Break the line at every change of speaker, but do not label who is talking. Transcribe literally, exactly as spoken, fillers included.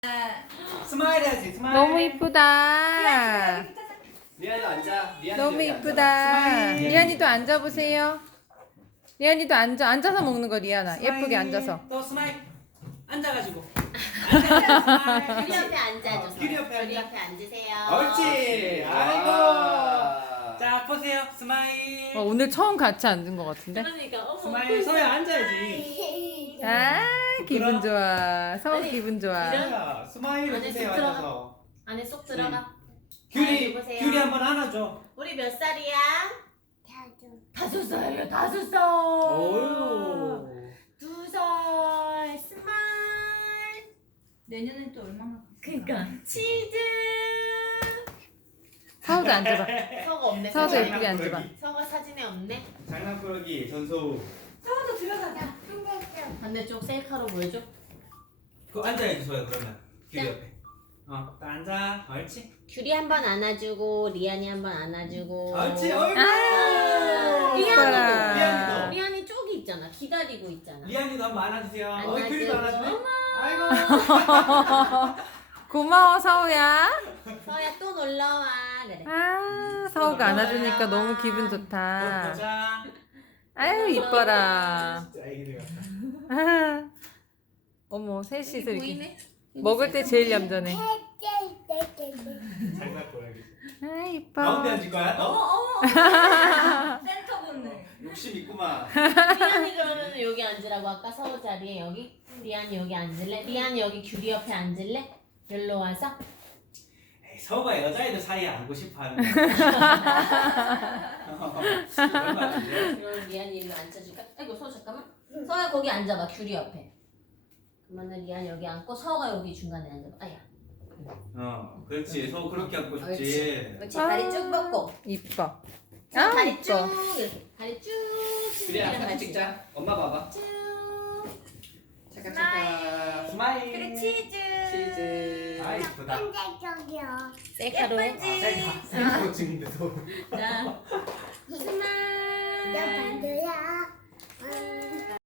스마일 해야지. 스마일.
너무 이쁘다.
리안이도 앉아. 리안이도
너무
여기 앉아.
이쁘다.
스마일.
리안이도 앉아보세요. 리안이도 앉아. 앉아서 먹는 거 리안아. 예쁘게
스마일.
앉아서.
또 스마일. 앉아가지고. 앉아.
귤이 옆에 앉아줘서.
귤이 옆에
귤이
앉아.
옆에 앉으세요.
옳지. 아이고.
아.
자 보세요. 스마일.
어, 오늘 처음 같이 앉은 것 같은데?
그러니까 어머.
스마일. 서야 앉아야지.
아 기분 좋아. 서우
아니,
기분 좋아.
서야 스마일
안에
해주세요.
쑥 들어가.
앉아서.
안에 쏙 들어가.
귤이
여보세요?
귤이 한번 안아줘.
우리 몇 살이야? 다섯 살이야. 다섯 살.
오유.
두 살. 스마일.
내년엔 또 얼마나
그러니까 치즈.
서우도 앉아봐.
서가 없네.
서도
서가.
예쁘게 앉아봐.
서가 사진에 없네.
장난꾸러기 전소우.
서울도 들어가자.
반대쪽 셀카로 보여줘.
그거 앉아야지 소야 그러면 귤이 옆에. 어, 또 앉아. 옳지.
귤이 한 번 안아주고 리안이 한 번 안아주고.
옳지. 어이구.
아 이뻐라.
리안이도.
리안이 쪽이 있잖아. 기다리고 있잖아.
리안이도 한번 안아주세요. 어이
안아주고.
귤이도 안아주네.
어머.
아이고.
고마워 서우야.
서야 또 놀러와. 그래.
아 서우가 안아주니까 너무 기분
또
좋다.
보자.
아유 이뻐라.
진짜 애기들 같다.
아, 어머 셋이서 이렇게
보이네?
먹을 때 제일 얌전해.
장난꾸러기.
아 이뻐.
가운데 앉을 거야? 너?
센터 본능.
욕심 있구만.
리안이 그러면 여기 앉으라고 아까 서우 자리에 여기? 리안이 여기 앉을래? 리안이 여기 귤이 옆에 앉을래? 여기로 와서?
에이, 서우가 여자애들 사이에 앉고 싶어하는 거야. 얼마 안 돼.
그럼 리안이 일로 앉혀줄까? 아이고 서우 잠깐만. 서우야 거기 앉아봐 귤이 옆에. 그러면 리안이 여기 앉고 서우가 여기 중간에 앉아봐. 아야.
어, 그렇지. 서우 그렇게 앉고 싶지.
옳지. 그렇지. 다리 쭉 뻗고.
이뻐.
서우
아
다리 쭉
이뻐.
이렇게. 다리 쭉.
그래,
친구들이랑
사진
같이.
찍자. 엄마 봐봐.
쭉.
잠깐 잠깐. 스마일.
그래 치즈.
치즈. 아 이쁘다.
셀카로.
셀카. 셀카 찍는데 서우.
자.